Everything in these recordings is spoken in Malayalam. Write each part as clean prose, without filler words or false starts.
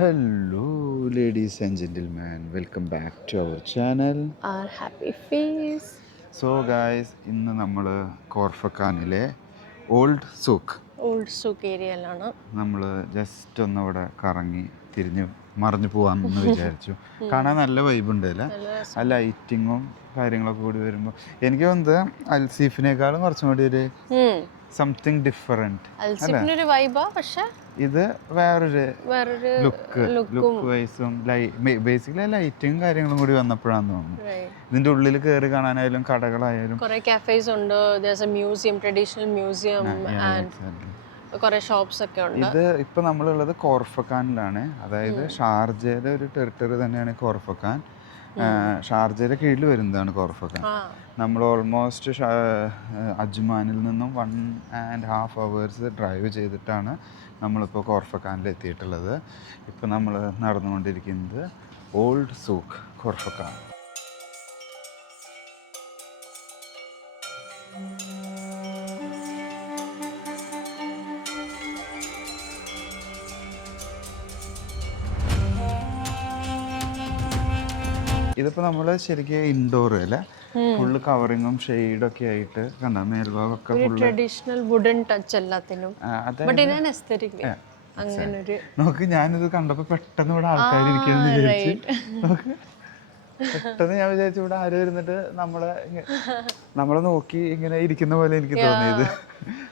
Hello, ladies and gentlemen. Welcome back to our channel. Our happy face. So, guys, ഇന്ന് നമ്മൾ കോർഫക്കാനിലെ ഓൾഡ് സൂക്ക് ഓൾഡ് സൂക്ക് ഏരിയയിലാണ്. നമ്മൾ ജസ്റ്റ് ഒന്നവിടെ കറങ്ങി തിരിഞ്ഞ് മറിഞ്ഞു പോകാമെന്ന് വിചാരിച്ചു. കാണാൻ നല്ല വൈബുണ്ട് അല്ലേ? ആ ലൈറ്റിങ്ങും കാര്യങ്ങളൊക്കെ കൂടി വരുമ്പോൾ എനിക്ക് തോന്നുന്നത് അൽസീഫിനേക്കാളും കുറച്ചും കൂടി ഒരു സംതിങ് ഡിഫറെന്റ്. അൽസിഫിനൊരു വൈബാ, പക്ഷെ ഇത് വേറൊരു ലുക്ക് ലുക്കും വൈസും ബേസിക്കലി ലൈറ്റിങ് കാര്യങ്ങളും കൂടി വന്നപ്പോഴാന്ന് തോന്നുന്നു. ഇതിന്റെ ഉള്ളിൽ കയറി കാണാനായാലും കടകളായാലും കുറെ കാഫേസ് ഉണ്ട്. there's a museum, traditional museum and കുറെ ഷോപ്സ് ഒക്കെ ഉണ്ട്. ഇത് ഇപ്പൊ നമ്മളുള്ളത് കോർഫക്കാനിലാണ്. അതായത് ഷാർജയിലെ ഒരു ടെറിട്ടറി തന്നെയാണ് കോർഫക്കാൻ. ഷാർജയുടെ കീഴിൽ വരുന്നതാണ് കോർഫക്കാൻ. നമ്മൾ ഓൾമോസ്റ്റ് അജ്മാനിൽ നിന്നും 1.5 hours ഡ്രൈവ് ചെയ്തിട്ടാണ് നമ്മളിപ്പോൾ കോർഫക്കാനിൽ എത്തിയിട്ടുള്ളത്. ഇപ്പോൾ നമ്മൾ നടന്നുകൊണ്ടിരിക്കുന്നത് ഓൾഡ് സൂക്ക് കോർഫക്കാൻ. ഇതിപ്പോൾ നമ്മൾ ശരിക്കും ഇൻഡോർ അല്ലേ, ഫുള്ള് കവറിങ്ങും ഷെയ്ഡൊക്കെ ആയിട്ട് കണ്ട മേൽഭാഗമൊക്കെ ട്രഡീഷണൽ വുഡൻ ടച്ച് എല്ലാത്തിനും. നോക്ക്, ഞാനിത് കണ്ടപ്പോൾ പെട്ടെന്ന് ഇവിടെ ആൾക്കാർ ഇരിക്കുന്നു വിചാരിച്ചു. നോക്ക്, പെട്ടെന്ന് ഞാൻ വിചാരിച്ചു ഇവിടെ ആരും ഇരുന്നിട്ട് നമ്മളെ നോക്കി ഇങ്ങനെ ഇരിക്കുന്ന പോലെ എനിക്ക് തോന്നിയത്.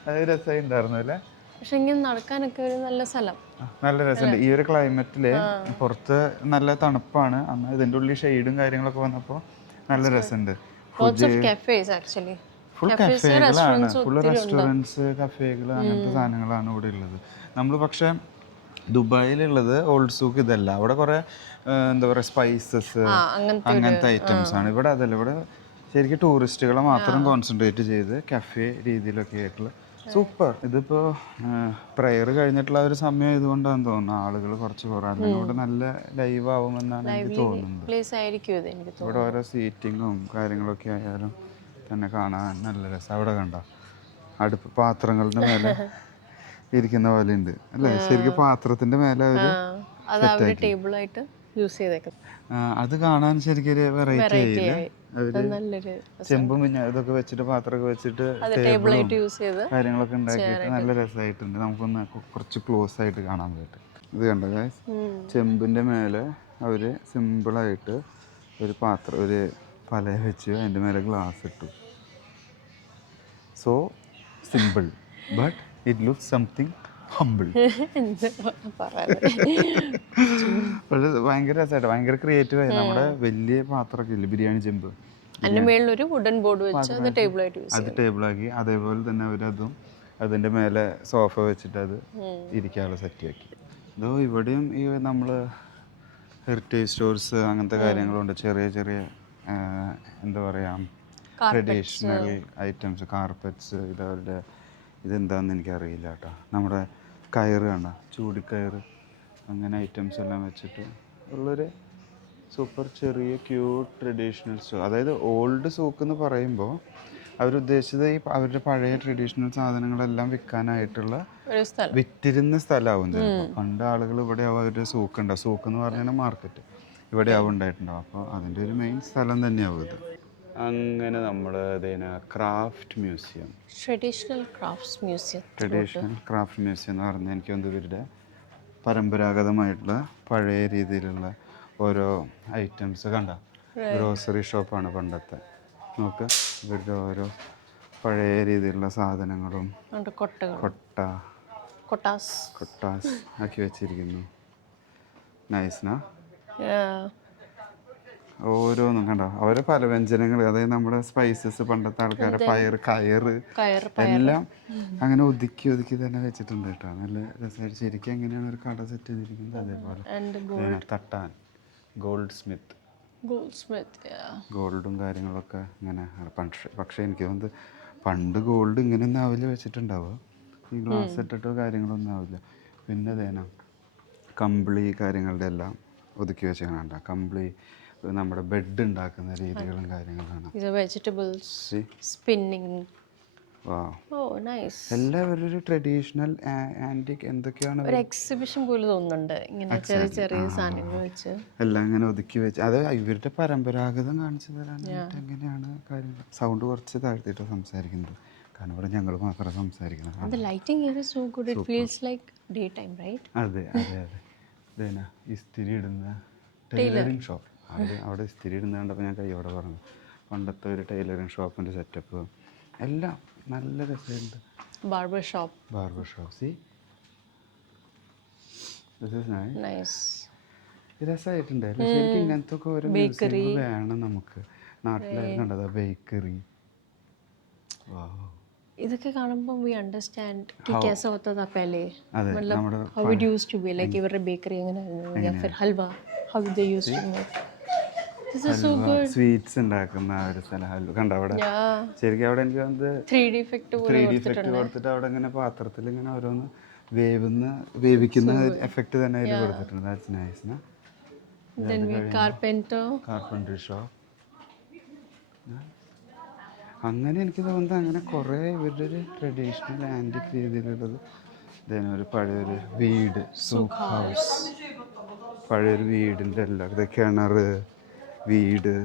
അത് രസമായി ഉണ്ടായിരുന്നു അല്ലേ? പക്ഷെ ഇങ്ങനെ നടക്കാനൊക്കെ ഒരു നല്ല സ്ഥലം, നല്ല രസമുണ്ട്. ഈ ഒരു ക്ലൈമറ്റില് പുറത്ത് നല്ല തണുപ്പാണ്, എന്നാൽ ഇതിന്റെ ഉള്ളിൽ ഷെയ്ഡും കാര്യങ്ങളൊക്കെ വന്നപ്പോൾ നല്ല രസമുണ്ട്. ഫുൾ കഫേകളാണ്, ഫുള്ള് റെസ്റ്റോറൻറ്റ്സ്, കഫേകൾ, അങ്ങനത്തെ സാധനങ്ങളാണ് ഇവിടെ ഉള്ളത്. നമ്മൾ പക്ഷെ ദുബായിലുള്ളത് ഓൾഡ് സൂക്ക് ഇതല്ല. അവിടെ കുറെ എന്താ പറയുക സ്പൈസസ് അങ്ങനത്തെ ഐറ്റംസ് ആണ്. ഇവിടെ അതല്ല, ഇവിടെ ശരിക്കും ടൂറിസ്റ്റുകളെ മാത്രം കോൺസെൻട്രേറ്റ് ചെയ്ത് കഫേ രീതിയിലൊക്കെ ആയിട്ടുള്ള സൂപ്പർ. ഇതിപ്പോൾ പ്രയർ കഴിഞ്ഞിട്ടുള്ള ഒരു സമയം ഇതുകൊണ്ടാന്ന് തോന്നുന്നു ആളുകൾ കുറച്ച് കുറവ്. ഇവിടെ നല്ല ലൈവ് ആവുമെന്നാണ് എനിക്ക് തോന്നുന്നത്. ഇവിടെ ഓരോ സീറ്റിങ്ങും കാര്യങ്ങളൊക്കെ ആയാലും തന്നെ കാണാൻ നല്ല രസം. അവിടെ കണ്ട അടുപ്പ് പാത്രങ്ങളുടെ മേലെ ഇരിക്കുന്ന പോലെ ഉണ്ട് അല്ലേ? ശരിക്കും പാത്രത്തിന്റെ മേലെ അത് കാണാൻ ശരിക്കും ഒരു വെറൈറ്റി ആയില്ലേ? അവര് ചെമ്പും പിന്നെ ഇതൊക്കെ വെച്ചിട്ട് പാത്രമൊക്കെ വെച്ചിട്ട് കാര്യങ്ങളൊക്കെ ഉണ്ടാക്കിയിട്ട് നല്ല രസമായിട്ടുണ്ട്. നമുക്കൊന്ന് കുറച്ച് ക്ലോസ് ആയിട്ട് കാണാൻ പറ്റും. ഇത് കണ്ട ഗൈസ്, ചെമ്പിന്റെ മേലെ അവര് സിമ്പിളായിട്ട് ഒരു പാത്രം, ഒരു പല വെച്ച് അതിന്റെ മേലെ ഗ്ലാസ് ഇട്ടു. So simple but it look something humble. പക്ഷെ ഭയങ്കര രസമായിട്ട്, ഭയങ്കര ക്രിയേറ്റീവ് ആയി. നമ്മുടെ വലിയ പാത്രമൊക്കെ ഇല്ലേ, ബിരിയാണി ചെമ്പ്, അത് ടേബിളാക്കി. അതേപോലെ തന്നെ അവരതും അതിൻ്റെ മേലെ സോഫ വെച്ചിട്ട് അത് ഇരിക്കാനുള്ള സെറ്റ് ആക്കി. ഇതോ ഇവിടെയും ഈ നമ്മൾ ഹെറിറ്റേജ് സ്റ്റോർസ് അങ്ങനത്തെ കാര്യങ്ങളുണ്ട്. ചെറിയ ചെറിയ എന്താ പറയുക ട്രഡീഷണൽ ഐറ്റംസ്, കാർപ്പറ്റ്സ്. ഇതവരുടെ ഇതെന്താണെന്ന് എനിക്കറിയില്ല കേട്ടോ. നമ്മുടെ കയറ് കാണാം, ചൂടിക്കയറ്, അങ്ങനെ ഐറ്റംസ് എല്ലാം വെച്ചിട്ട് ഉള്ളൊരു സൂപ്പർ ചെറിയ ക്യൂട്ട് ട്രഡീഷണൽ സ്റ്റോർ. അതായത് ഓൾഡ് സൂക്ക് എന്ന് പറയുമ്പോൾ അവരുദ്ദേശിച്ചത് ഈ അവരുടെ പഴയ ട്രഡീഷണൽ സാധനങ്ങളെല്ലാം വിൽക്കാനായിട്ടുള്ള വിറ്റിരുന്ന സ്ഥലമാവും ചിലപ്പോൾ. പണ്ട് ആളുകൾ ഇവിടെ അവരുടെ സൂക്ക് ഉണ്ടാവും. സൂക്ക് എന്ന് പറഞ്ഞാൽ മാർക്കറ്റ് ഇവിടെ ആവും ഉണ്ടായിട്ടുണ്ടാവും. അപ്പോൾ അതിൻ്റെ ഒരു മെയിൻ സ്ഥലം തന്നെയാവും ഇത്. അങ്ങനെ നമ്മൾ craft museum, traditional craft museum എന്ന് പറഞ്ഞാൽ എനിക്ക് തോന്നുന്നു ഇവരുടെ പരമ്പരാഗതമായിട്ടുള്ള പഴയ രീതിയിലുള്ള ഓരോ ഐറ്റംസ് കണ്ട ഗ്രോസറി ഷോപ്പാണ് പണ്ടത്തെ. നോക്ക്, ഇവരുടെ ഓരോ പഴയ രീതിയിലുള്ള സാധനങ്ങളും കൊട്ടാസ് ആക്കി വെച്ചിരിക്കുന്നു. നൈസ്നാ. ഓരോന്നും കണ്ടോ, ഓരോ പലവ്യഞ്ജനങ്ങൾ. അതായത് നമ്മുടെ സ്പൈസസ്, പണ്ടത്തെ ആൾക്കാരുടെ കയറ് എല്ലാം അങ്ങനെ ഒതുക്കി തന്നെ വെച്ചിട്ടുണ്ട് കേട്ടോ. നല്ല രസമായിട്ട്. ശരിക്കും എങ്ങനെയാണ് ഒരു കട സെറ്റ് ചെയ്തിരിക്കുന്നത് അതേപോലെ. തട്ടാൻ ഗോൾഡ് സ്മിത്ത്, ഗോൾഡും കാര്യങ്ങളൊക്കെ ഇങ്ങനെ. പക്ഷേ എനിക്ക് തോന്നുന്നത് പണ്ട് ഗോൾഡ് ഇങ്ങനെയൊന്നും ആവില്ല വെച്ചിട്ടുണ്ടാവുക. ഈ ഗ്ലാസ് ഇട്ടിട്ടോ കാര്യങ്ങളൊന്നും ആവില്ല. പിന്നെ അതേനാ കമ്പിളി കാര്യങ്ങളുടെ എല്ലാം ഒതുക്കി വെച്ച് കാണണ്ട. കമ്പിളി നമ്മുടെ ബെഡ് ഉണ്ടാക്കുന്ന രീതികളും കാര്യങ്ങളാണ്. വെജിറ്റബിൾസ്, സ്പിന്നിങ്, വാ ഓ നൈസ്. എല്ലാവരും ഒരു ട്രഡീഷണൽ ആൻറ്റിക് എന്തൊക്കെയാണ് ഒരു എക്സിബിഷൻ പോലെ തോന്നുന്നുണ്ട്, ഇങ്ങനെ ചെറിയ ചെറിയ സാധനങ്ങൾ വെച്ച് എല്ലാം ഇങ്ങനെ ഒതുക്കി വെച്ച്. അത് ഇവരുടെ പരമ്പരാഗതം കാണിച്ചു തരാനായിട്ട് എങ്ങനെയാണ് കാര്യങ്ങൾ. സൗണ്ട് കുറച്ച് താഴ്ത്തിയിട്ട് സംസാരിക്കുന്നത്, കാരണം ഇവിടെ ഞങ്ങൾ മാത്രമേ സംസാരിക്കുന്നത്. The lighting here is so good. It feels like daytime, right? അതെ അതെ അതെ. ഇതേനാ ഇസ്തിരി ഇടുന്ന ടൈലറിങ് ഷോപ്പ്. അവിടെ ഇസ്തിരി ഇടുന്ന കണ്ടപ്പോൾ ഞാൻ കൈയോടെ പറഞ്ഞു, പണ്ടത്തെ ഒരു ടൈലറിങ് ഷോപ്പിൻ്റെ സെറ്റപ്പ് എല്ലാം നല്ല രസമുണ്ട്. Barber shop. Barber shop. See this is nice. Nice. രസമായിട്ടുണ്ട്. ശരിക്കും ഇങ്ങനത്തെ ഒക്കെ ഓരോ മ്യൂസിയങ്ങൾ വേണം നമുക്ക്. നാട്ടിലായിരുന്നു കണ്ടത് ബേക്കറി. ഇതൊക്കെ കാണുമ്പോൾ we understand कि कैसा होता था पहले. അതെ, मतलब നമ്മുടെ how it used to be, like ഇവരുടെ ബേക്കറി എങ്ങനെയായിരുന്നു, या फिर हलवा how they used to make. This is so good. Sweets ഉണ്ടാക്കുന്ന ആ ഒരു സ്ഥലം ഹൽവ കണ്ട അവിടെ. Yeah. ശരിക്കും അവിടെ എനിക്ക് വന്നത് 3D effect പോലെ 3D എഫക്റ്റ് കൊടുത്തിട്ട് അവിടെ ഇങ്ങനെ പാത്രത്തിൽ ഇങ്ങനെ ഓരോന്ന് വേവിക്കുന്ന എഫക്റ്റ് തന്നെ അതിൽ കൊടുത്തിട്ടുണ്ട്. That's nice. Then we carpenter. Carpentry shop. അങ്ങനെ എനിക്ക് തോന്നുന്നത് അങ്ങനെ കുറേ ഇവരുടെ ഒരു ട്രഡീഷണൽ ആൻറ്റിക് രീതിയിലുള്ളത്. ഒരു പഴയൊരു വീട്, സൂക്ക് ഹൗസ്, പഴയൊരു വീടിൻ്റെ എല്ലാം ഇത് കിണർ, വീട്,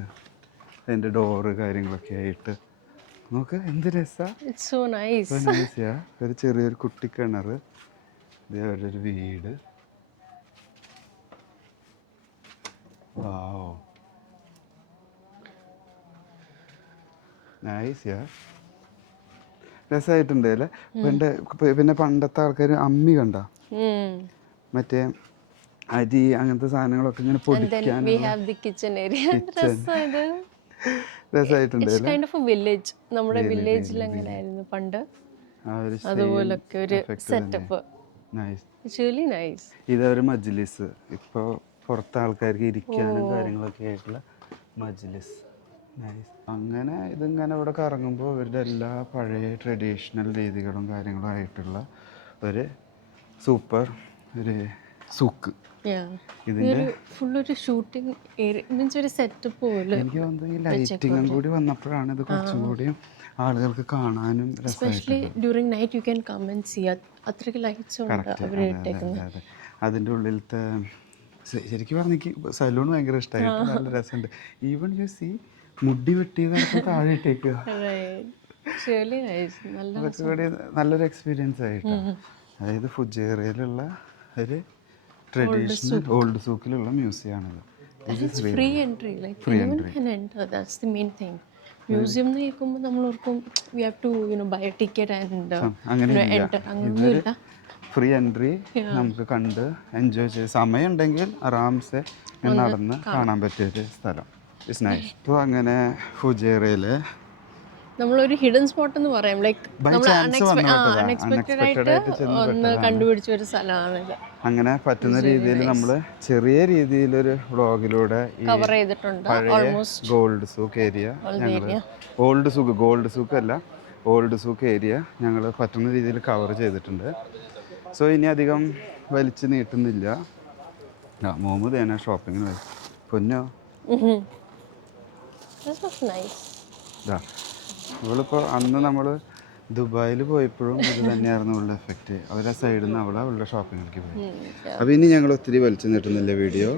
അതിൻ്റെ ഡോറ് കാര്യങ്ങളൊക്കെ ആയിട്ട് നോക്ക് എന്ത് രസമാണ്. It's so nice. നൈസിയാ. ഒരു ചെറിയൊരു കുട്ടി കിണർ, ഇത് അവരുടെ ഒരു വീട്. വാവ് നൈസിയാ. രസമായിട്ടുണ്ട് അല്ലേ. പിന്നെ പണ്ടത്തെ ആൾക്കാർ അമ്മി കണ്ട മറ്റേ അരി അങ്ങനത്തെ സാധനങ്ങളൊക്കെ ഇങ്ങനെ പൊടിക്കാൻ We have the kitchen area. രസമായിട്ടുണ്ട് It's kind of a village. നമ്മുടെ വില്ലേജിൽ എങ്ങനെയായിരുന്നു പണ്ട് ആ ഒരു അതുപോലൊക്കെ ഒരു setup. Nice. It's really nice. ഇതൊരു മജ്ലിസ്. ഇപ്പോൾ പുറത്തെ ആൾക്കാർക്ക് ഇരിക്കാനും കാര്യങ്ങളൊക്കെ ആയിട്ടുള്ള മജ്ലിസ്. നൈസ്. അങ്ങനെ ഇതിങ്ങനെ ഇവിടെ കറങ്ങുമ്പോൾ ഇവരുടെ എല്ലാ പഴയ ട്രഡീഷണൽ രീതികളും കാര്യങ്ങളും ആയിട്ടുള്ള ഒരു സൂപ്പർ ഒരു സൂക്ക്. ഇതിന്റെ ഫുൾ ഒരു ഷൂട്ടിംഗ് മീൻസ് ഒരു സെറ്റപ്പ് പോലെ. എനിക്ക് തോന്നുന്നത് ഈ ലൈറ്റിങ്ങും കൂടി വന്നപ്പോഴാണ് ഇത് കുറച്ചും കൂടി ആളുകൾക്ക് കാണാനും especially during night you can come and see. അത്രയ്ക്ക് ലൈറ്റ്സ് ഉണ്ട് അവര് ഇട്ടേക്കുന്നത്. അതിൻ്റെ ഉള്ളിലത്തെ ശരിക്കും പറഞ്ഞെനിക്ക് സലൂൺ ഭയങ്കര ഇഷ്ടമായിട്ട് നല്ല രസമുണ്ട്. ഈവൻ യു സി മുടി വെട്ടിയതൊക്കെ താഴെ ഇട്ടേക്കുക. നല്ലൊരു എക്സ്പീരിയൻസ് ആയിട്ട്. അതായത് ഫുജേറിയയിലുള്ള ഒരു ട്രഡീഷണൽ ഓൾഡ് സൂക്കിലുള്ള മ്യൂസിയം ആണിത്. Free entry, like anyone can enter. That's the main thing. Museum എന്ന് കേൾക്കുമ്പോൾ നമ്മൾ ഓർക്കും we have to buy a ticket and enter. അങ്ങനെയൊന്നുമില്ല. ഫ്രീ എൻട്രി നമുക്ക് കണ്ട് എൻജോയ് ചെയ്ത് സമയം ഉണ്ടെങ്കിൽ ആറാംസെ നടന്ന് കാണാൻ പറ്റിയൊരു സ്ഥലം. It's nice. ഇപ്പോൾ അങ്ങനെ ഫുജേറിയയിൽ നമ്മളൊരു ഹിഡൻ സ്പോട്ട് എന്ന് പറയാം. ലൈക്ക് നമ്മൾ അൺഎക്സ്പെക്റ്റഡ് ആയിട്ട് ഒന്ന് കണ്ടുപിടിച്ച ഒരു സ്ഥലമാണിത്. അങ്ങനെ പറ്റുന്ന രീതിയിൽ നമ്മൾ ചെറിയ രീതിയിലൊരു വ്ളോഗിലൂടെ കവർ ചെയ്തിട്ടുണ്ട്. Almost gold souk area, gold souk അല്ല ഓൾഡ് സൂക്ക് ഏരിയ ഞങ്ങൾ പറ്റുന്ന രീതിയിൽ കവർ ചെയ്തിട്ടുണ്ട്. സോ ഇനി അധികം വലിച്ചു നീട്ടുന്നില്ല. മോമു തേന ഷോപ്പിങ്ങിന് പോയി പൊന്നോ. ഇവളിപ്പോൾ അന്ന് നമ്മൾ ദുബായിൽ പോയപ്പോഴും ഇത് തന്നെയായിരുന്നു അവളുടെ എഫക്റ്റ്. അവരെ സൈഡിൽ നിന്ന് അവളുടെ ഷോപ്പിങ്ങിലേക്ക് പോയി. അപ്പോൾ ഇനി ഞങ്ങൾ ഒത്തിരി വലിച്ചു നീട്ടുന്നില്ല വീഡിയോ.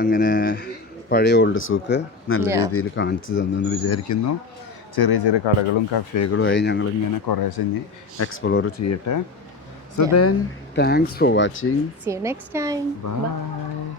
അങ്ങനെ പഴയ ഓൾഡ് സൂക്ക് നല്ല രീതിയിൽ കാണിച്ചു തന്നെന്ന് വിചാരിക്കുന്നു. ചെറിയ ചെറിയ കടകളും കഫേകളുമായി ഞങ്ങളിങ്ങനെ കുറേശ്ശെ എക്സ്പ്ലോർ ചെയ്യട്ടെ. So then, thanks for watching. See you next time. Bye.